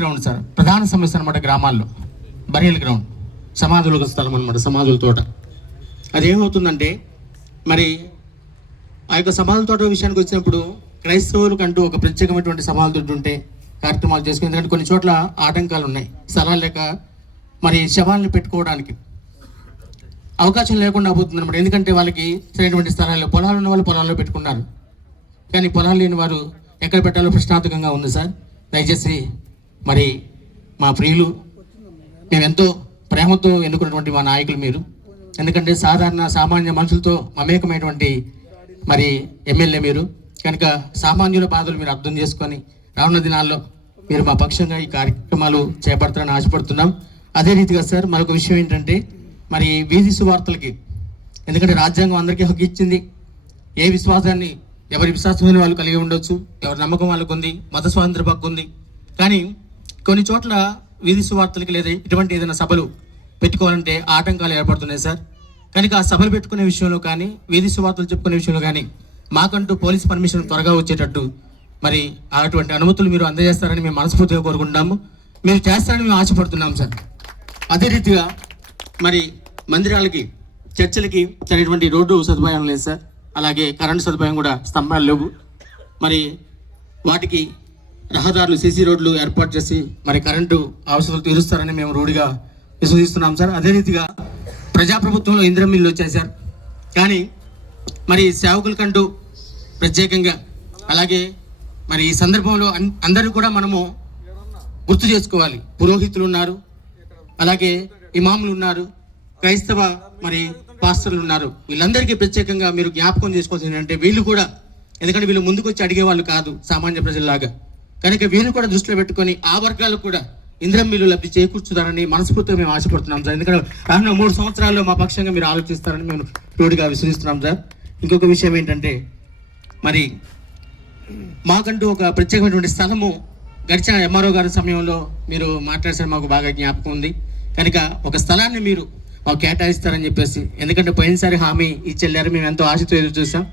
Ground sir ప్రధాన సమస్య అనమాట. గ్రామాల్లో బరియల్ గ్రౌండ్, సమాధుల స్థలం అనమాట, సమాధుల తోట. అది ఏమవుతుందంటే మరి ఆ యొక్క సమాధుల తోట విషయానికి వచ్చినప్పుడు క్రైస్తవులకు అంటూ ఒక ప్రత్యేకమైనటువంటి సమాధుల తోట ఉంటే కార్యక్రమాలు చేసుకుని, ఎందుకంటే కొన్ని చోట్ల ఆటంకాలు ఉన్నాయి, స్థలాలు లేక మరి శవాలను పెట్టుకోవడానికి అవకాశం లేకుండా పోతుంది అనమాట. ఎందుకంటే వాళ్ళకి సరైనటువంటి స్థలాల్లో, పొలాలు ఉన్న వాళ్ళు పొలాల్లో పెట్టుకున్నారు, కానీ పొలాలు లేని వారు ఎక్కడ పెట్టాలో ప్రశ్నార్థకంగా ఉంది సార్. దయచేసి మరి మా ప్రియులు, మేమెంతో ప్రేమతో ఎన్నుకున్నటువంటి మా నాయకులు మీరు, ఎందుకంటే సామాన్య మనుషులతో మమేకమైనటువంటి మరి ఎమ్మెల్యే మీరు కనుక సామాన్యుల బాధలు మీరు అర్థం చేసుకొని రానున్న దినాల్లో మీరు మా పక్షంగా ఈ కార్యక్రమాలు చేపడతారని ఆశపడుతున్నాం. అదే రీతిగా సార్ మరొక విషయం ఏంటంటే మరి వీధి సువార్తలకి, ఎందుకంటే రాజ్యాంగం అందరికీ హక్కు ఇచ్చింది. ఏ విశ్వాసాన్ని ఎవరి విశ్వాసమైన వాళ్ళు కలిగి ఉండొచ్చు, ఎవరి నమ్మకం వాళ్ళకు ఉంది, మత స్వాతంత్ర హక్కు ఉంది. కానీ కొన్ని చోట్ల వీధి సువార్తలకి లేదా ఇటువంటి ఏదైనా సభలు పెట్టుకోవాలంటే ఆటంకాలు ఏర్పడుతున్నాయి సార్. కనుక ఆ సభలు పెట్టుకునే విషయంలో కానీ, వీధి సువార్తలు చెప్పుకునే విషయంలో కానీ మాకంటూ పోలీస్ పర్మిషన్ త్వరగా వచ్చేటట్టు మరి అటువంటి అనుమతులు మీరు అందజేస్తారని మేము మనస్ఫూర్తిగా కోరుకుంటున్నాము. మీరు చేస్తారని మేము ఆశపడుతున్నాం సార్. అదే రీతిగా మరి మందిరాలకి, చర్చలకి సరైనటువంటి రోడ్డు సదుపాయం లేదు సార్. అలాగే కరెంటు సదుపాయం కూడా స్తంభాలు లేవు. మరి వాటికి రహదారులు, సీసీ రోడ్లు ఏర్పాటు చేసి మరి కరెంటు అవసరాలు తీరుస్తారని మేము రూఢిగా విశ్వసిస్తున్నాం సార్. అదే రీతిగా ప్రజాప్రభుత్వంలో ఇందిరమ్మ ఇల్లు వచ్చాయి సార్, కానీ మరి సేవకులకంటూ ప్రత్యేకంగా, అలాగే మరి ఈ సందర్భంలో అందరూ కూడా మనము గుర్తు చేసుకోవాలి. పురోహితులు ఉన్నారు, అలాగే ఇమాములు ఉన్నారు, క్రైస్తవ మరి పాస్టర్లు ఉన్నారు. వీళ్ళందరికీ ప్రత్యేకంగా మీరు జ్ఞాపకం చేసుకోవాల్సింది ఏంటంటే వీళ్ళు కూడా, ఎందుకంటే వీళ్ళు ముందుకు వచ్చి అడిగేవాళ్ళు కాదు సామాన్య ప్రజల్లాగా, కనుక వీళ్ళు కూడా దృష్టిలో పెట్టుకొని ఆ వర్గాలకు కూడా ఇందిరమ్మ ఇల్లు లబ్ధి చేకూర్చుతారని మనస్ఫూర్తిగా మేము ఆశపడుతున్నాం సార్. ఎందుకంటే రానున్న 3 సంవత్సరాల్లో మా పక్షంగా మీరు ఆలోచిస్తారని మేము తోడుగా విశ్వసిస్తున్నాం సార్. ఇంకొక విషయం ఏంటంటే మరి మాకంటూ ఒక ప్రత్యేకమైనటువంటి స్థలము గడిచిన ఎంఆర్ఓ గారి సమయంలో మీరు మాట్లాడితే మాకు బాగా జ్ఞాపకం ఉంది. కనుక ఒక స్థలాన్ని మీరు మాకు కేటాయిస్తారని చెప్పేసి, ఎందుకంటే పోయినసారి హామీ ఇచ్చెళ్ళారు, మేము ఎంతో ఆశతో ఎదురు చూసాం.